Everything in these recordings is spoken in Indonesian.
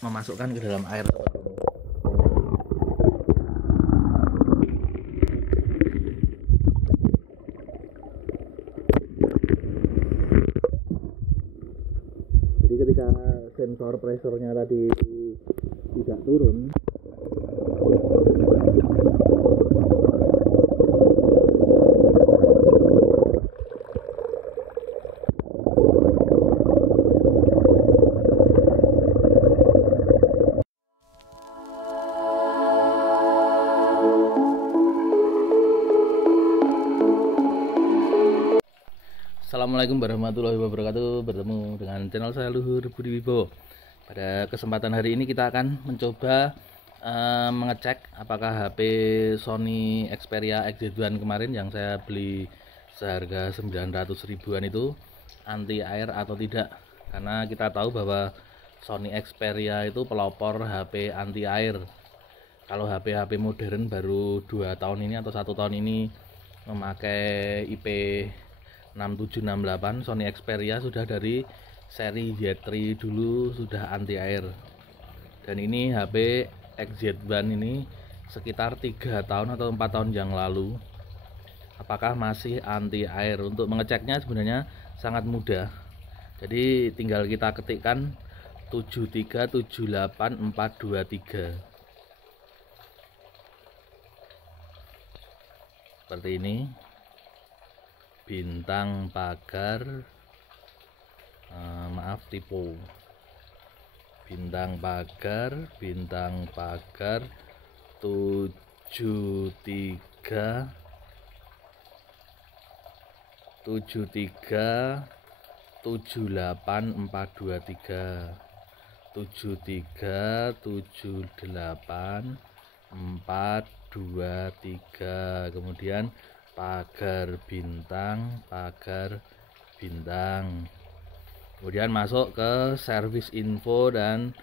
memasukkan ke dalam air. Jadi ketika sensor pressure-nya tadi tidak turun, Assalamualaikum warahmatullahi wabarakatuh. Bertemu dengan channel saya Luhur Budi Wibowo. Pada kesempatan hari ini kita akan mencoba mengecek apakah HP Sony Xperia XZ1 kemarin yang saya beli seharga 900 ribuan itu anti air atau tidak. Karena kita tahu bahwa Sony Xperia itu pelopor HP anti air. Kalau HP-HP modern baru 2 tahun ini atau 1 tahun ini memakai IP 6768, Sony Xperia sudah dari seri Z3 dulu sudah anti air. Dan ini HP XZ1 ini sekitar 3 tahun atau 4 tahun yang lalu. Apakah masih anti air? Untuk mengeceknya sebenarnya sangat mudah. Jadi tinggal kita ketikkan 7378423. Seperti ini. Bintang pagar maaf tipe bintang pagar 73 7378423 7378423. Kemudian pagar bintang. Kemudian masuk ke service info dan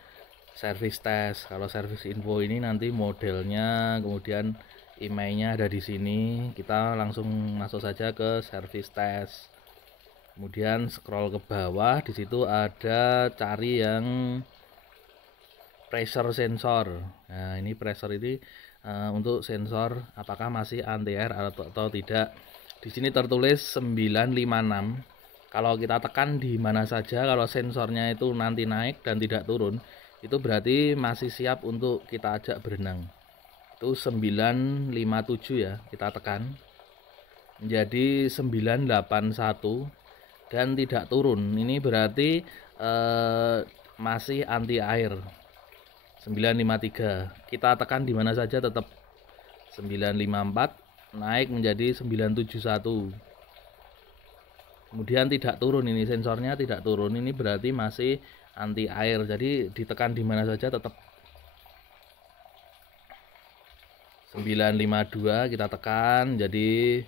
service test. Kalau service info ini nanti modelnya, kemudian emailnya ada di sini. Kita langsung masuk saja ke service test. Kemudian scroll ke bawah, di situ ada cari yang pressure sensor. Nah, ini pressure ini untuk sensor apakah masih anti air atau tidak. Di sini tertulis 956. Kalau kita tekan di mana saja, kalau sensornya itu nanti naik dan tidak turun, itu berarti masih siap untuk kita ajak berenang. Itu 957 ya, kita tekan menjadi 981 dan tidak turun. Ini berarti masih anti air. 953, kita tekan di mana saja tetap 954, naik menjadi 971. Kemudian tidak turun, ini sensornya tidak turun, ini berarti masih anti air. Jadi ditekan di mana saja tetap 952, kita tekan jadi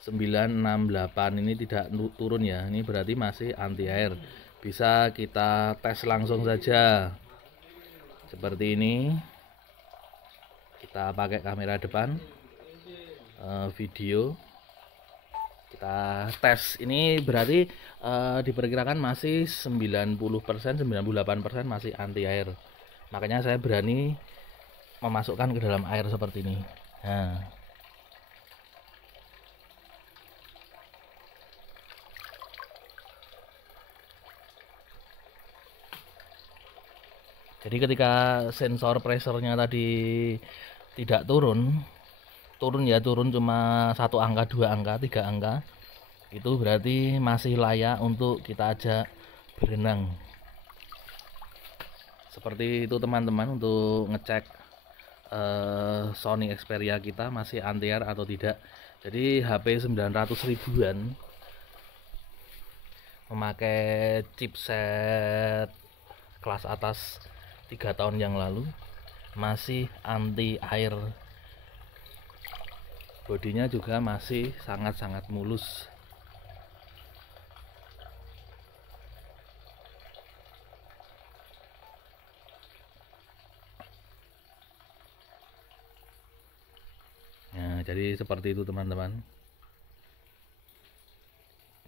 968, ini tidak turun ya, ini berarti masih anti air. Bisa kita tes langsung saja. Seperti ini, kita pakai kamera depan, video, kita tes. Ini berarti diperkirakan masih 90%, 98% masih anti air. Makanya saya berani memasukkan ke dalam air seperti ini. Nah, jadi ketika sensor pressure-nya tadi tidak turun ya, turun cuma 1 angka, 2 angka, 3 angka, itu berarti masih layak untuk kita ajak berenang. Seperti itu teman-teman, untuk ngecek Sony Xperia kita masih anti air atau tidak. Jadi HP 900 ribuan memakai chipset kelas atas 3 tahun yang lalu masih anti air. Bodinya juga masih sangat-sangat mulus. Nah, jadi seperti itu teman-teman.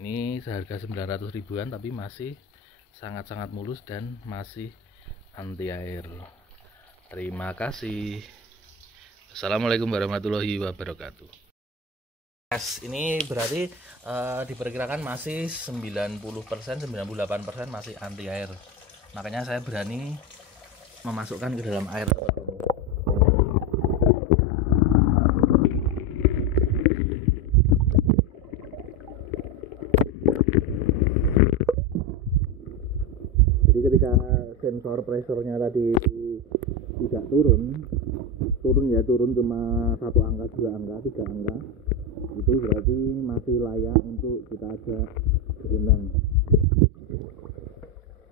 Ini seharga 900 ribuan tapi masih sangat-sangat mulus dan masih anti air. Terima kasih. Assalamualaikum warahmatullahi wabarakatuh. Ini berarti diperkirakan masih 90%, 98% masih anti air. Makanya saya berani memasukkan ke dalam air. Jadi ketika sensor pressure-nya tadi tidak turun ya, turun cuma 1 angka, 2 angka, 3 angka, itu berarti masih layak untuk kita ajak berenang.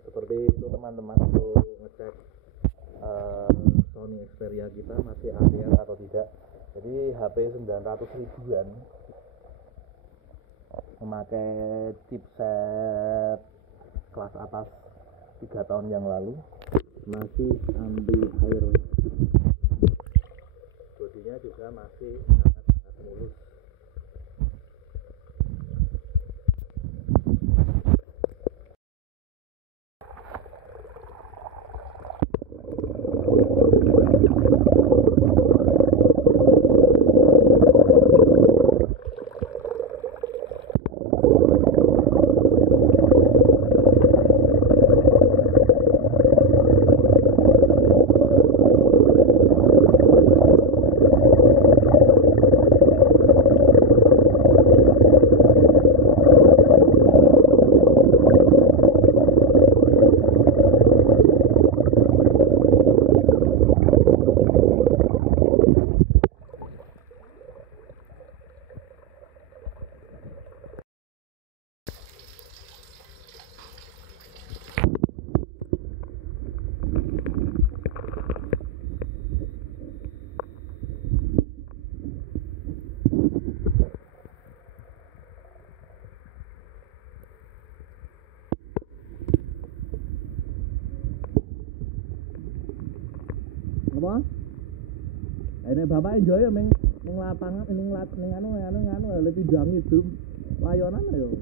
Seperti itu teman-teman, untuk ngecek Sony Xperia kita masih anti air atau tidak. Jadi HP 900 ribuan memakai chipset kelas atas 3 tahun yang lalu masih anti air. Bodinya juga masih sangat mulus. Apa? Ini bapak enjoy ya ning lapangan ning anu lebih jang itu layonan ayo.